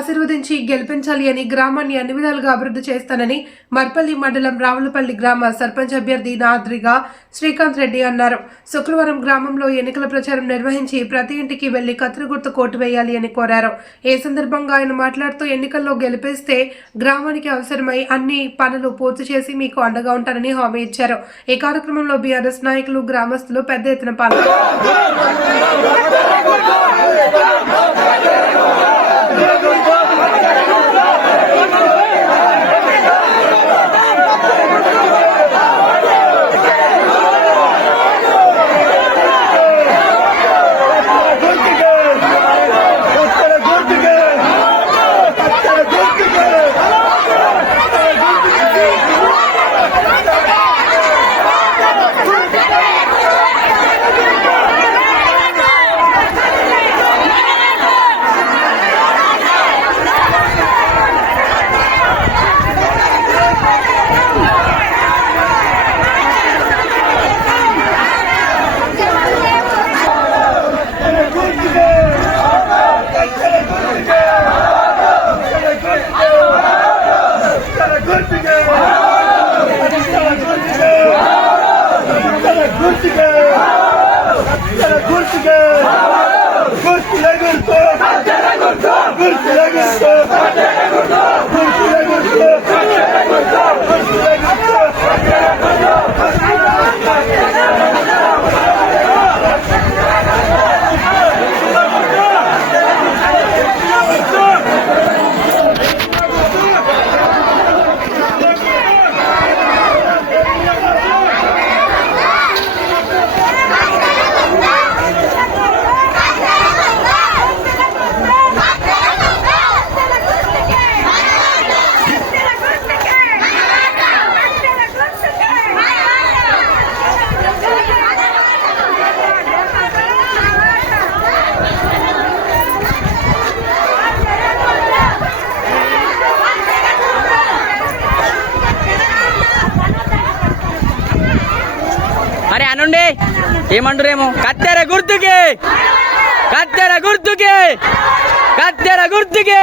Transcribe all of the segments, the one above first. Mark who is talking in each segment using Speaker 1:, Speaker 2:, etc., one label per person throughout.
Speaker 1: ఆశీర్వదించి గెలిపించాలి అని గ్రామాన్ని అన్ని విధాలుగా అభివృద్ధి చేస్తానని మర్పల్లి మండలం రావులపల్లి గ్రామ సర్పంచ్ అభ్యర్థి నాద్రిగా శ్రీకాంత్ రెడ్డి అన్నారు. శుక్రవారం గ్రామంలో ఎన్నికల ప్రచారం నిర్వహించి ప్రతి ఇంటికి వెళ్ళి కత్తిరిగుర్తు కోటు వేయాలి అని కోరారు. ఈ సందర్భంగా ఆయన మాట్లాడుతూ ఎన్నికల్లో గెలిపిస్తే గ్రామానికి అవసరమై అన్ని పనులు పూర్తి చేసి మీకు అండగా ఉంటానని హామీ ఇచ్చారు. ఈ కార్యక్రమంలో బీఆర్ఎస్ నాయకులు గ్రామస్తులు పెద్ద ఎత్తున పాల్గొన్నారు.
Speaker 2: ఏమంటారేమో? కత్తెర గుర్తుకి. కత్తెర గుర్తుకి. కత్తెర గుర్తుకి.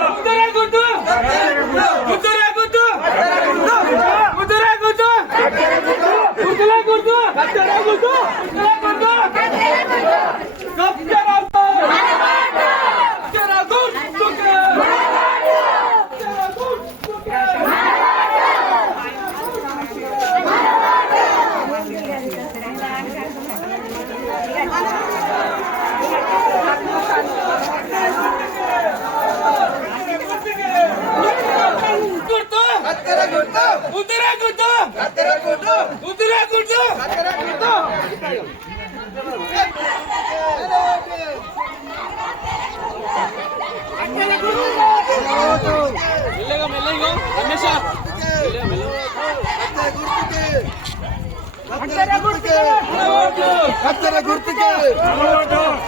Speaker 3: కత్తెర గుర్తుకే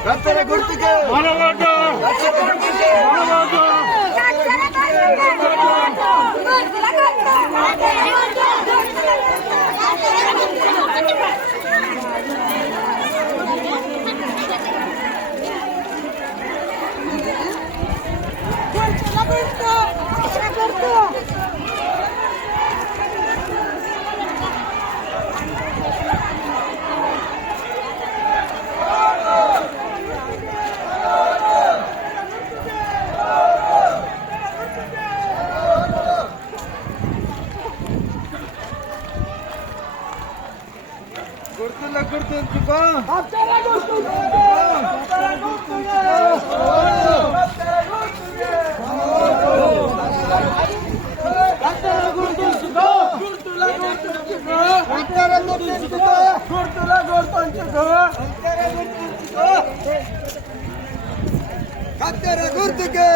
Speaker 3: కత్తెర గుర్తుకే గుర్తుల గుర్తుంచుకో గుర్తుల కత్తెర గుర్తుంచుకో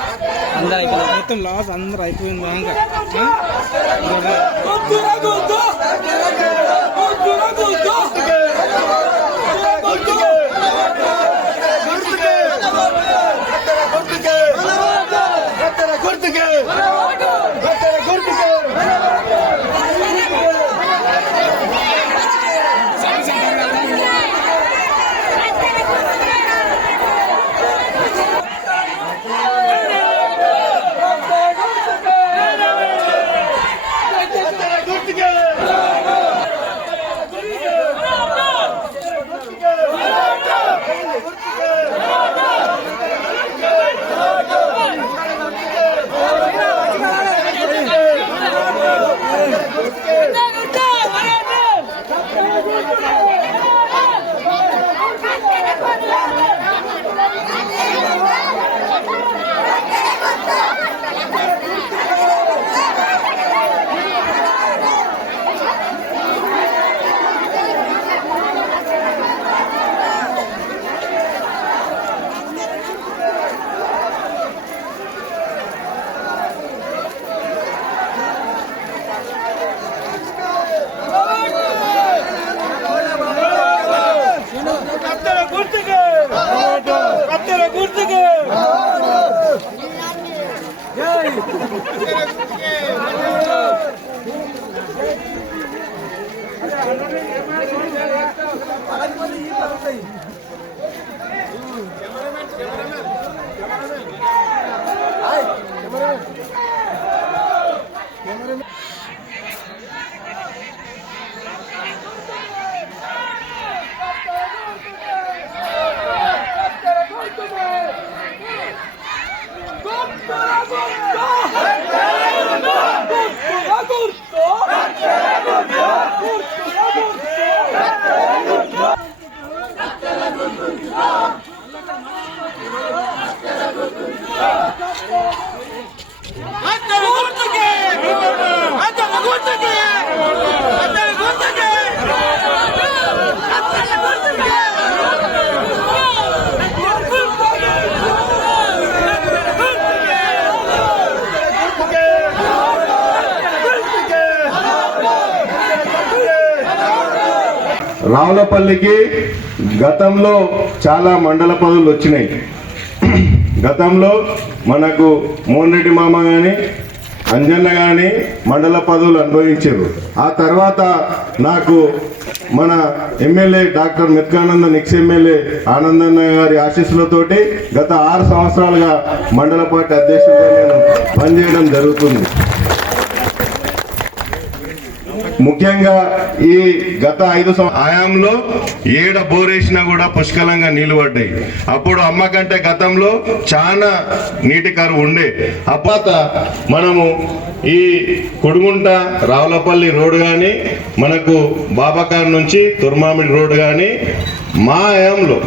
Speaker 3: గుర్తుల గుర్తుంచుకో కత్తెర గుర్తుకే
Speaker 2: అందరూ అయిపోయింది
Speaker 4: మొత్తం లాస్ అందరూ అయిపోయింది ఇంకా
Speaker 5: గుర్తురా గుర్తు గుర్తురా గుర్తు
Speaker 3: గుర్తుకే కత్తెర గుర్తుకే
Speaker 6: రావులపల్లికి గతంలో చాలా మండల పదవులు వచ్చినాయి. గతంలో మనకు మోహన్ రెడ్డి మామ కానీ అంజన్న కానీ మండల పదవులు అనుభవించారు. ఆ తర్వాత నాకు మన MLA doctor Methuku Anand ex MLA ఆనందన్న గారి ఆశీస్సులతోటి గత ఆరు సంవత్సరాలుగా మండల పార్టీ అధ్యక్షుడిగా నేను పనిచేయడం జరుగుతుంది. ముఖ్యంగా ఈ గత ఐదు ఆయాంలో ఏడ బోరేసినా కూడా పుష్కలంగా నీళ్ళు పడ్డాయి. అప్పుడు అమ్మ కంటే గతంలో చాలా నీటి కరువు ఉండే. అపాత మనము ఈ కొడుగుంట రావులపల్లి రోడ్డు కానీ మనకు బాబాకార్ నుంచి తుర్మామిడి రోడ్డు కానీ మా ఆయాంలో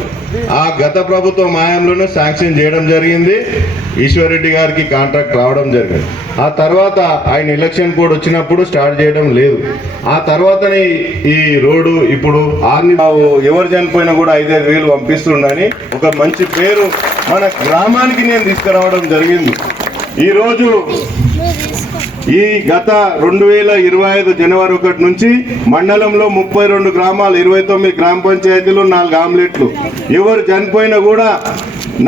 Speaker 6: ఆ గత ప్రభుత్వం ఆయాంలోనే శాంక్షన్ చేయడం జరిగింది. ఈశ్వర్రెడ్డి గారికి కాంట్రాక్ట్ రావడం జరిగింది. ఆ తర్వాత ఆయన ఎలక్షన్ కోడ్ వచ్చినప్పుడు స్టార్ట్ చేయడం లేదు. ఆ తర్వాతనే ఈ రోడ్డు ఇప్పుడు ఆర్ని ఎవరు చనిపోయినా కూడా ఐదైదు వేలు పంపిస్తుండని ఒక మంచి పేరు మన గ్రామానికి నేను తీసుకురావడం జరిగింది. ఈరోజు ఈ గత రెండు వేల ఇరవై ఐదు జనవరి ఒకటి నుంచి మండలంలో ముప్పై రెండు గ్రామాలు ఇరవై తొమ్మిది గ్రామ పంచాయతీలు నాలుగు ఆమ్లెట్లు. ఎవరు చనిపోయినా కూడా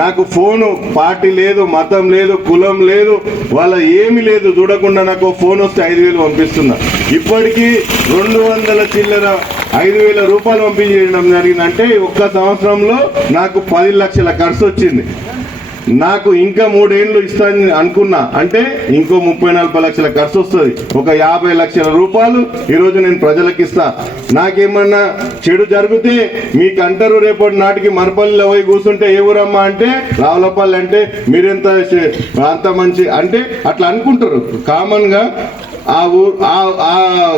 Speaker 6: నాకు ఫోను పార్టీ లేదు మతం లేదు కులం లేదు వాళ్ళ ఏమీ లేదు చూడకుండా నాకు ఫోన్ వస్తే ఐదు వేలు పంపిస్తున్నా. ఇప్పటికీ రెండు వందల చిల్లర ఐదు వేల రూపాయలు పంపించడం జరిగిందంటే ఒక్క సంవత్సరంలో నాకు పది లక్షల ఖర్చు వచ్చింది. నాకు ఇంకా మూడేళ్ళు ఇస్తాను అనుకున్నా. అంటే ఇంకో ముప్పై నలభై లక్షల ఖర్చు వస్తుంది. ఒక యాభై లక్షల రూపాయలు ఈరోజు నేను ప్రజలకు ఇస్తా. నాకేమన్నా చెడు జరిగితే మీకు అంటారు రేపటి నాటికి మరపల్లిలో పోయి కూర్చుంటే ఏ ఊరమ్మా అంటే రావులపల్లి అంటే మీరెంత అంత మంచి అంటే అట్లా అనుకుంటారు. కామన్గా ఆ ఊరు ఆ ఆ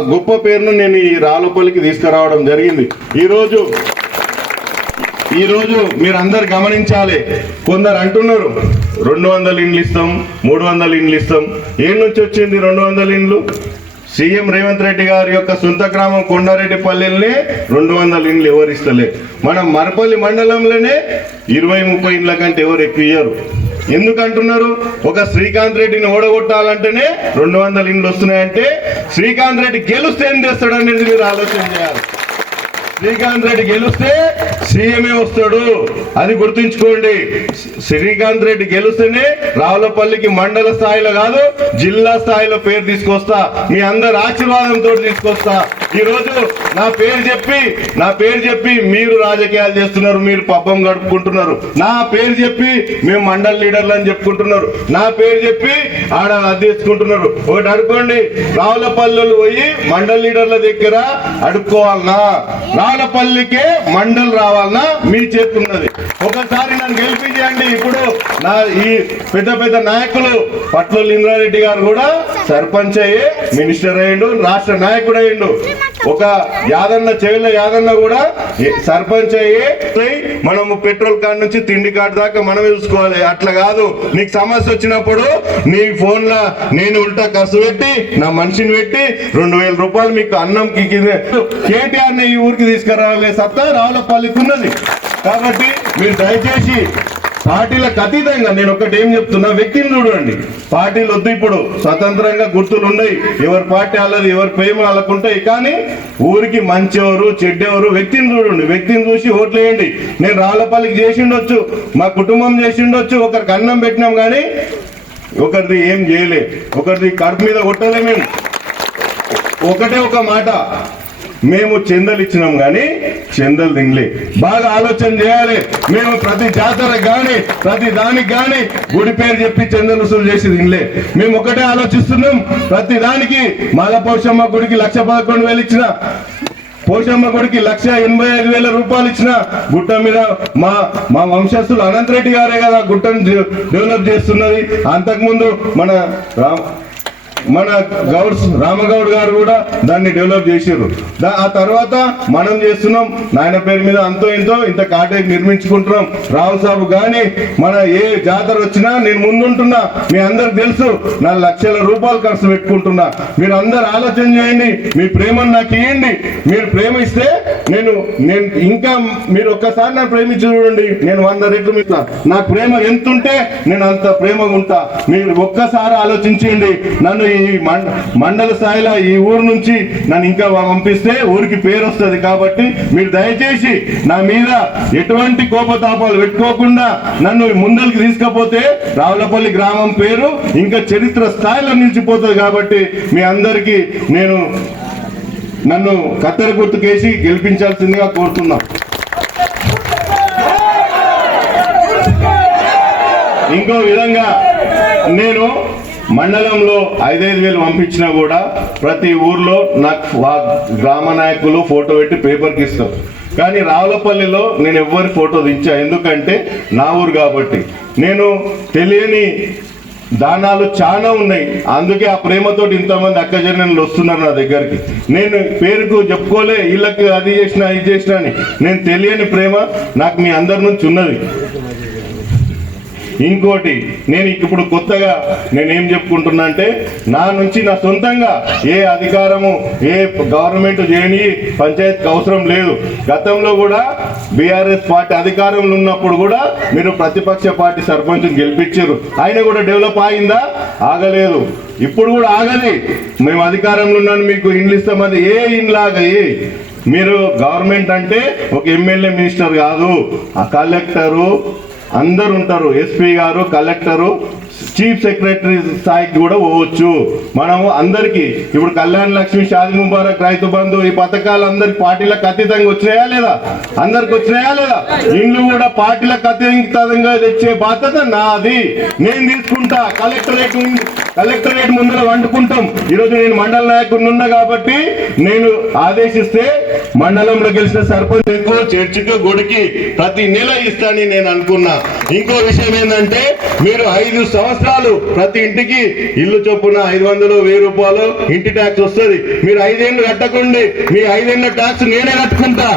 Speaker 6: గొప్ప పేరును నేను ఈ రావులపల్లికి తీసుకురావడం జరిగింది. ఈరోజు ఈ రోజు గమనించాలి. కొందరు అంటున్నారు రెండు వందల ఇండ్లు ఇస్తాం మూడు వందల ఇండ్లు ఇస్తాం. ఏ నుంచి వచ్చింది రెండు వందల ఇండ్లు? సీఎం రేవంత్ రెడ్డి గారి యొక్క సొంత గ్రామం కొండారెడ్డిపల్లినే రెండు వందల ఇండ్లు ఎవరు ఇస్తలే? మనం మరపల్లి మండలంలోనే ఇరవై ముప్పై ఇండ్ల కంటే ఎవరు ఎక్కువ ఇయ్యరు. ఎందుకంటున్నారు? ఒక శ్రీకాంత్ రెడ్డిని ఓడగొట్టాలంటేనే రెండు వందల ఇండ్లు వస్తున్నాయంటే శ్రీకాంత్ రెడ్డి గెలుస్తే ఏం చేస్తాడనేది మీరు ఆలోచన చేయాలి. శ్రీకాంత్ రెడ్డి గెలిస్తే సీఎంఏ వస్తాడు అది గుర్తుంచుకోండి. శ్రీకాంత్ రెడ్డి గెలిస్తేనే రావులపల్లికి మండల స్థాయిలో కాదు జిల్లా స్థాయిలో పేరు తీసుకొస్తా. మీ అందరి ఆశీర్వాదంతో తీసుకొస్తా. ఈ రోజు నా పేరు చెప్పి నా పేరు చెప్పి మీరు రాజకీయాలు చేస్తున్నారు మీరు పబ్బం గడుపుకుంటున్నారు. నా పేరు చెప్పి మేము మండల లీడర్లు అని చెప్పుకుంటున్నారు. నా పేరు చెప్పి ఆడ అద్దెచ్చుకుంటున్నారు ఒకటి అడుకోండి రావులపల్లి పోయి మండల లీడర్ల దగ్గర అడుక్కోవాలనా? తాడపల్లికే మండల్ రావాలన్నా మీ చేతున్నది ఒకసారి నన్ను గెలిపించండి ఇప్పుడు నా ఈ పెద్ద పెద్ద నాయకులు పట్ల ఇంద్రారెడ్డి గారు కూడా సర్పంచ్ అయ్యి మినిస్టర్ అయ్యిండు రాష్ట్ర నాయకుడు అయ్యిండు. ఒక యాదన్న చెవిల యాదన్న కూడా సర్పంచ్ అయ్యి మనము పెట్రోల్ కార్డు నుంచి తిండి కార్డు దాకా మనం చూసుకోవాలి. అట్లా కాదు. నీకు సమస్య వచ్చినప్పుడు నీ ఫోన్ లా నేను ఉల్టా ఖర్చు పెట్టి నా మనిషిని పెట్టి రెండు వేల రూపాయలు మీకు అన్నంకి కేటీఆర్ ఈ ఊరికి తీసుకురాలే సత్తా రావులపల్లికి ఉన్నది. కాబట్టి మీరు దయచేసి పార్టీలకు అతీతంగా నేను ఒక్కటేం చెప్తున్నా వ్యక్తిని చూడండి. పార్టీలు వద్దు ఇప్పుడు. స్వతంత్రంగా గుర్తులు ఉన్నాయి. ఎవరి పార్టీ వాళ్ళది ఎవరి ప్రేమ వాళ్ళకు ఉంటాయి. కానీ ఊరికి మంచెవరు చెడ్డెవరు వ్యక్తిని చూడండి. వ్యక్తిని చూసి ఓట్లు వేయండి. నేను రావులపల్లికి చేసిండొచ్చు మా కుటుంబం చేసిండొచ్చు ఒకరికి అన్నం పెట్టినాం కానీ ఒకరిది ఏం చేయలే. ఒకరిది కడుపు మీద కొట్టలే మేము. ఒకటే ఒక మాట. మేము చెందలు ఇచ్చినాం కానీ చెందలు తినలే బాగా ఆలోచన చేయాలి. మేము ప్రతి జాతర కానీ ప్రతి దానికి కానీ గుడి పేరు చెప్పి చెందలు వసూలు చేసి తినలే మేము ఒకటే ఆలోచిస్తున్నాం. ప్రతి దానికి మాలపౌషమ్మ గుడికి లక్ష పదకొండు వేలు ఇచ్చిన పోషమ్మ కొడుకి లక్ష ఎనభై ఐదు వేల రూపాయలు ఇచ్చిన గుట్ట మీద మా మా వంశస్థులు అనంతరెడ్డి గారే కదా గుట్టను డెవలప్ చేస్తున్నది. అంతకుముందు మన రామ్ మన గౌడ్ రామగౌడ్ గారు కూడా దాన్ని డెవలప్ చేసారు ఆ తర్వాత మనం చేస్తున్నాం. నాయన పేరు మీద అంతో ఎంతో ఇంత కాటేజ్ నిర్మించుకుంటున్నాం. రావు సాబు కానీ మన ఏ జాతర వచ్చినా నేను ముందుంటున్నా. మీ అందరికి తెలుసు నా లక్షల రూపాయలు ఖర్చు పెట్టుకుంటున్నా. మీరు అందరు ఆలోచన చేయండి మీ ప్రేమను నాకు ఇవ్వండి మీరు ప్రేమ ఇస్తే నేను నేను ఇంకా మీరు ఒక్కసారి నన్ను ప్రేమించి చూడండి. నేను వంద రెట్లు మీద నా ప్రేమ ఎంత ఉంటే నేను అంత ప్రేమగా ఉంటా. మీరు ఒక్కసారి ఆలోచించండి. నన్ను ఈ మండ- మండల స్థాయిలో ఈ ఊరు నుంచి నన్ను ఇంకా పంపిస్తే ఊరికి పేరు వస్తుంది కాబట్టి మీరు దయచేసి నా మీద ఎటువంటి కోపతాపాలు పెట్టుకోకుండా నన్ను ముందరికి తీసుకపోతే రావులపల్లి గ్రామం పేరు ఇంకా చరిత్ర స్థాయిలో నిలిచిపోతుంది కాబట్టి మీ అందరికీ నేను నన్ను కత్తెర గుర్తుకేసి గెలిపించాల్సిందిగా కోరుతున్నా. ఇంకో విధంగా నేను మండలంలో ఐదైదు వేలు పంపించినా కూడా ప్రతి ఊర్లో నాకు వా- గ్రామ నాయకులు ఫోటో పెట్టి పేపర్కి ఇస్తాం కానీ రావులపల్లిలో నేను ఎవ్వరి ఫోటో దించా. ఎందుకంటే నా ఊరు కాబట్టి. నేను తెలియని దానాలు చాలా ఉన్నాయి. అందుకే ఆ ప్రేమతో ఇంతమంది అక్కజనులు వస్తున్నారు నా దగ్గరికి. నేను పేరుకు చెప్పుకోలే వీళ్ళకి అది చేసిన ఇది చేసిన అని. నేను తెలియని ప్రేమ నాకు మీ అందరి నుంచి ఉన్నది. ఇంకోటి నేను ఇప్పుడు కొత్తగా నేనేం చెప్పుకుంటున్నా అంటే నా నుంచి నా సొంతంగా ఏ అధికారము ఏ గవర్నమెంట్ చేయని పంచాయతీకి అవసరం లేదు. గతంలో కూడా బీఆర్ఎస్ పార్టీ అధికారంలో ఉన్నప్పుడు కూడా మీరు ప్రతిపక్ష పార్టీ సర్పంచ్ గెలిపించారు. ఆయన కూడా డెవలప్ అయిందా? ఆగలేదు. ఇప్పుడు కూడా ఆగది మేము అధికారంలో ఉన్నాను మీకు ఇండ్లు ఇస్తామని ఏ ఇండ్లు మీరు గవర్నమెంట్ అంటే ఒక ఎమ్మెల్యే మినిస్టర్ కాదు. ఆ కలెక్టరు అందరు ఉంటారు ఎస్పీ గారు కలెక్టరు చీఫ్ సెక్రటరీ స్థాయికి కూడా పోవచ్చు. మనము అందరికీ ఇప్పుడు కళ్యాణ లక్ష్మి షాది ముబారక్ రైతు బంధు ఈ పథకాలు అందరి పార్టీలకు అతీతంగా వచ్చినాయా లేదా? అందరికి వచ్చినాయా లేదా? ఇండ్లు కూడా పార్టీలకు అతీతంగా తెచ్చే బాధ్యత నాది. నేను తీసుకుంటా. కలెక్టరేట్ కలెక్టరేట్ ముందర వండుకుంటాం. ఈరోజు నేను మండల నాయకుడిని ఉన్నా కాబట్టి నేను ఆదేశిస్తే మండలంలో గెలిచిన సర్పంచ్ ఎక్కువ చర్చికి గుడికి ప్రతి నెల ఇస్తానని నేను అనుకున్నా. ఇంకో విషయం ఏంటంటే మీరు ఐదు సంవత్సరాలు ప్రతి ఇంటికి ఇల్లు చొప్పున ఐదు వందలు వెయ్యి రూపాయలు ఇంటి ట్యాక్స్ వస్తుంది. మీరు ఐదేళ్ళు కట్టకండి. మీ ఐదేళ్ళ ట్యాక్స్ నేనే కట్టుకుంటా.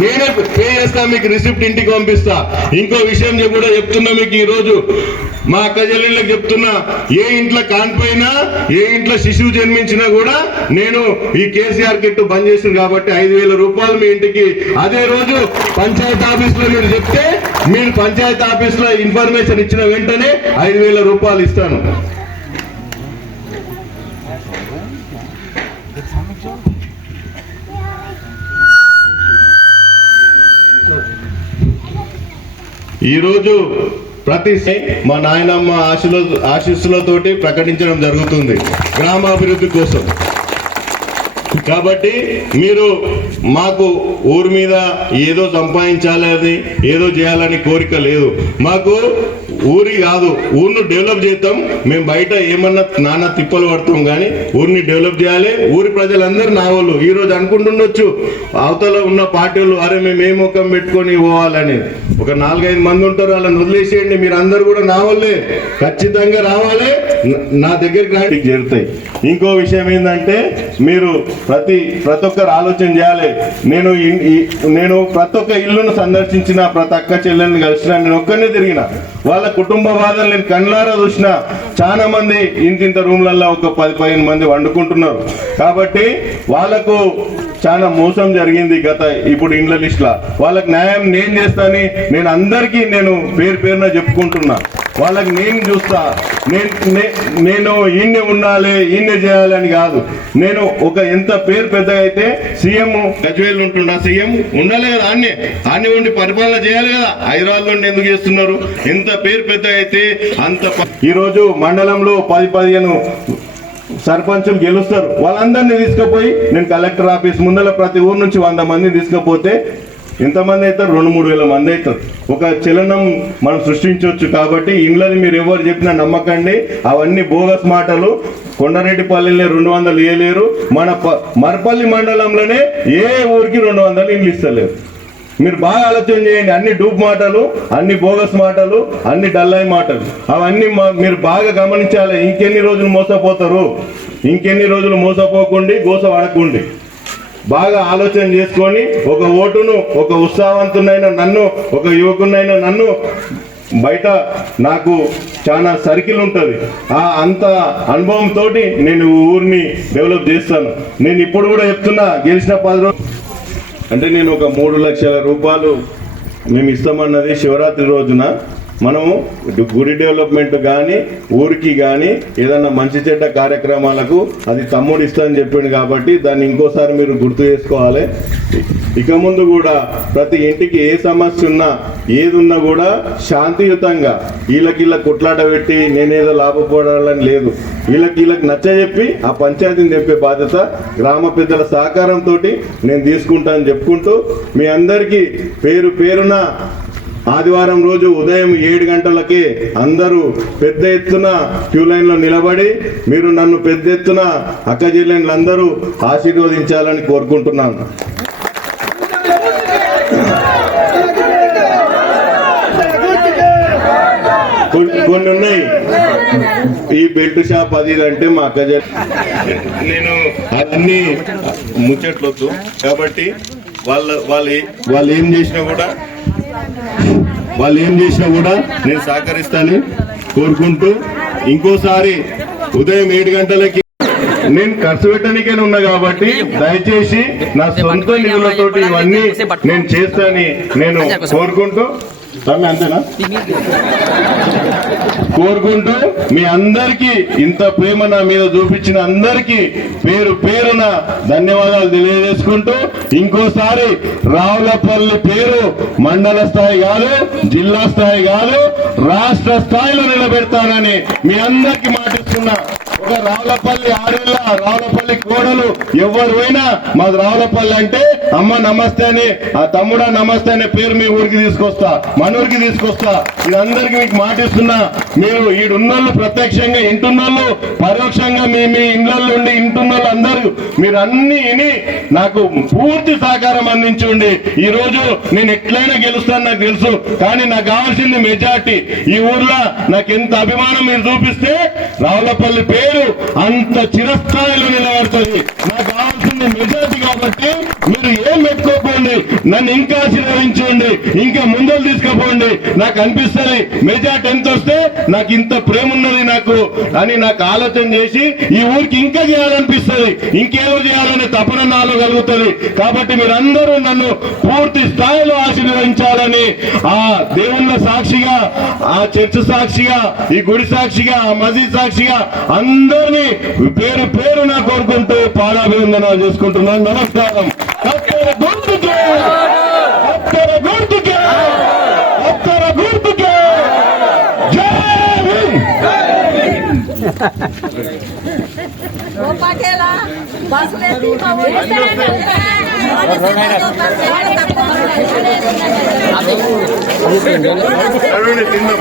Speaker 6: నేనే పే చేస్తా మీకు రిసిప్ట్ ఇంటికి పంపిస్తా. ఇంకో విషయం కూడా చెప్తున్నా మీకు ఈ రోజు మా అక్క చెల్లెళ్ళకి చెప్తున్నా ఏ ఇంట్లో కానిపోయినా ఏ ఇంట్లో శిశువు జన్మించినా కూడా నేను ఈ కేసీఆర్ కిట్ బంద్ చేసింది కాబట్టి ఐదు వేల రూపాయలు మీ ఇంటికి. అదే రోజు పంచాయతీ ఆఫీస్లో మీరు చెప్తే మీరు పంచాయతీ ఆఫీస్లో ఇన్ఫర్మేషన్ ఇచ్చిన వెంటనే ఐదు వేల రూపాయలు ఇస్తాను. ఈరోజు ప్రతి మా నాయనమ్మ ఆశల ఆశీస్సులతోటి ప్రకటించడం జరుగుతుంది గ్రామాభివృద్ధి కోసం. కాబట్టి మీరు మాకు ఊరి మీద ఏదో సంపాదించాలని ఏదో చేయాలని కోరిక లేదు. మాకు ఊరి కాదు ఊరిని డెవలప్ చేస్తాం మేము బయట ఏమన్నా నానా తిప్పలు పడతాం కానీ ఊరిని డెవలప్ చేయాలి. ఊరి ప్రజలందరూ నా వాళ్ళు. ఈరోజు అనుకుంటుండొచ్చు అవతల ఉన్న పార్టీలు అరే మేము ఏ ముఖం పెట్టుకొని పోవాలని. ఒక నాలుగైదు మంది ఉంటారు వాళ్ళని వదిలేసేయండి మీరు అందరు కూడా నా వల్లే ఖచ్చితంగా రావాలి. నా దగ్గరికి రాండి. చేరుతాయి ఇంకో విషయం ఏంటంటే మీరు ప్రతి ప్రతి ఒక్కరు ఆలోచన చేయాలి. నేను ఈ- నేను ప్రతి ఒక్క ఇల్లును సందర్శించిన ప్రతి అక్క చెల్లెల్ని కలిసిన నేను ఒక్కనే తిరిగిన వాళ్ళ కుటుంబ బాధలు నేను కళ్ళారా చూసిన చాలా మంది ఇంతింత రూమ్లలో ఒక పది పదిహేను మంది వండుకుంటున్నారు. కాబట్టి వాళ్ళకు చాలా మోసం జరిగింది గత ఇప్పుడు ఇండ్ల లిస్ట్ వాళ్ళకి న్యాయం నేను చేస్తాను నేను అందరికీ నేను పేరు పేరున చెప్పుకుంటున్నా. వాళ్ళకి నేను చూస్తా నేను ఈయన్నే ఉండాలి ఈయన్నే చేయాలి అని కాదు. నేను ఒక ఎంత పేరు పెద్దగా అయితే సీఎం గజ్వేల్ ఉంటుండా సీఎం? ఉండాలి కదా ఆన్నే ఆన్నే ఉండి పరిపాలన చేయాలి కదా. హైదరాబాద్ నుండి ఎందుకు చేస్తున్నారు? ఎంత పేరు పెద్దగా అయితే అంత ఈరోజు మండలంలో పది పదిహేను సర్పంచులు గెలుస్తారు. వాళ్ళందరినీ తీసుకుపోయి నేను కలెక్టర్ ఆఫీస్ ముందర ప్రతి ఊరు నుంచి వంద మంది తీసుకుపోతే ఎంతమంది అవుతారు రెండు మూడు వేల మంది అవుతారు. ఒక చలనం మనం సృష్టించవచ్చు కాబట్టి ఇండ్లని మీరు ఎవరు చెప్పినా నమ్మకండి. అవన్నీ బోగస్ మాటలు. కొండరెడ్డిపల్లిలో రెండు వందలు ఇవ్వలేరు మన ప- మరపల్లి మండలంలోనే ఏ ఊరికి రెండు వందలు ఇండ్లు ఇస్తలేరు. మీరు బాగా ఆలోచన చేయండి. అన్ని డూప్ మాటలు అన్ని బోగస్ మాటలు అన్ని డల్లై మాటలు. అవన్నీ మా- మీరు బాగా గమనించాలి. ఇంకెన్ని రోజులు మోసపోతారు? ఇంకెన్ని రోజులు మోసపోకుండి గోస పడకండి. బాగా ఆలోచన చేసుకొని ఒక ఓటును ఒక ఉత్సాహవంతునైన నన్ను ఒక యువకునైన నన్ను బయట నాకు చాలా సర్కిల్ ఉంటుంది. ఆ అంత అనుభవంతో నేను ఊరిని డెవలప్ చేస్తాను. నేను ఇప్పుడు కూడా చెప్తున్నా గెలిచిన పది రోజులు అంటే నేను ఒక మూడు లక్షల రూపాయలు మేము ఇస్తామన్నది శివరాత్రి రోజున. మనము గుడి డెవలప్మెంట్ కానీ ఊరికి కానీ ఏదైనా మంచి చెడ్డ కార్యక్రమాలకు అది తమ్ముడు ఇస్తానని చెప్పిండు కాబట్టి దాన్ని ఇంకోసారి మీరు గుర్తు చేసుకోవాలి. ఇక ముందు కూడా ప్రతి ఇంటికి ఏ సమస్య ఉన్నా ఏది ఉన్నా కూడా శాంతియుతంగా వీళ్ళకిళ్ళ కొట్లాట పెట్టి నేనేదో లాభపడాలని లేదు. వీళ్ళకి వీళ్ళకి నచ్చజెప్పి ఆ పంచాయతీని చెప్పే బాధ్యత గ్రామ పెద్దల సహకారంతో నేను తీసుకుంటానని చెప్పుకుంటూ మీ అందరికీ పేరు పేరున ఆదివారం రోజు ఉదయం ఏడు గంటలకి అందరూ పెద్ద ఎత్తున క్యూ లైన్లో నిలబడి మీరు నన్ను పెద్ద ఎత్తున అక్క చెల్లెళ్ళందరూ ఆశీర్వదించాలని కోరుకుంటున్నాను. కొన్ని ఉన్నాయి. ఈ బెల్ట్ షాప్ అది ఇది అంటే మా అక్క నేను అవన్నీ ముచ్చట్లొద్దు. కాబట్టి వాళ్ళ వాళ్ళు వాళ్ళు ఏం చేసినా కూడా వాళ్ళు ఏం చేసినా కూడా నేను సహకరిస్తాను కోరుకుంటూ ఇంకోసారి ఉదయం ఏడు గంటలకి నేను ఖర్చు పెట్టడానికే ఉన్నా కాబట్టి దయచేసి నా సొంత నిధులతో ఇవన్నీ నేను చేస్తానని నేను కోరుకుంటూ అంతేనా? కోరుకుంటూ మీ అందరికీ ఇంత ప్రేమ నా మీద చూపించిన అందరికీ పేరు పేరున ధన్యవాదాలు తెలియజేసుకుంటూ ఇంకోసారి రావులపల్లి పేరు మండల స్థాయి కాదు జిల్లా స్థాయి కాదు రాష్ట్ర స్థాయిలో నిలబెడతానని మీ అందరికీ మాటిస్తున్నా. ఒక రావులపల్లి ఆడేళ్ళ రావులపల్లి కోడలు ఎవరు పోయినా మాది రావులపల్లి అంటే అమ్మ నమస్తే అని ఆ తమ్ముడా నమస్తే అనే పేరు మీ ఊరికి తీసుకొస్తా మన ఊరికి తీసుకొస్తా ఇదందరికి మీకు మాటిస్తున్నా. మీరు ఈడున్నోళ్ళు ప్రత్యక్షంగా ఇంటున్నోళ్ళు పరోక్షంగా మీ మీ ఇండ్లలో ఉండి ఇంటున్నోళ్ళు అందరూ మీరు అన్ని విని నాకు పూర్తి సహకారం అందించండి. ఈ రోజు నేను ఎట్లయినా గెలుస్తాను నాకు తెలుసు కానీ నాకు కావాల్సింది మెజార్టీ. ఈ ఊర్లో నాకు ఎంత అభిమానం మీరు చూపిస్తే రావులపల్లి పేరు అంత చిరస్థాయిలో నిలబడుతుంది నాకు కావాల్సింది మెజార్టీ కాబట్టి మీరు ఏం పెట్టుకోకండి నన్ను ఇంకా ఆశీర్వదించండి ఇంకా ముందలు తీసుకుపోండి. నాకు అనిపిస్తుంది మెజార్టీ ఎంత వస్తే నాకు ఇంత ప్రేమ ఉన్నది నాకు అని నాకు ఆలోచన చేసి ఈ ఊరికి ఇంకా చేయాలనిపిస్తుంది. ఇంకేదో చేయాలనే తపన నాలో కలుగుతుంది. కాబట్టి మీరందరూ నన్ను పూర్తి స్థాయిలో ఆశీర్వదించాలని ఆ దేవుళ్ళ సాక్షిగా ఆ చర్చ్ సాక్షిగా ఈ గుడి సాక్షిగా ఆ మసీద్ సాక్షిగా అందరూ అందరినీ పేరు పేరున కోరుకుంటూ పాదాభివందనాలు చేసుకుంటున్నాను నమస్కారం గుర్తుకే తిన్నాం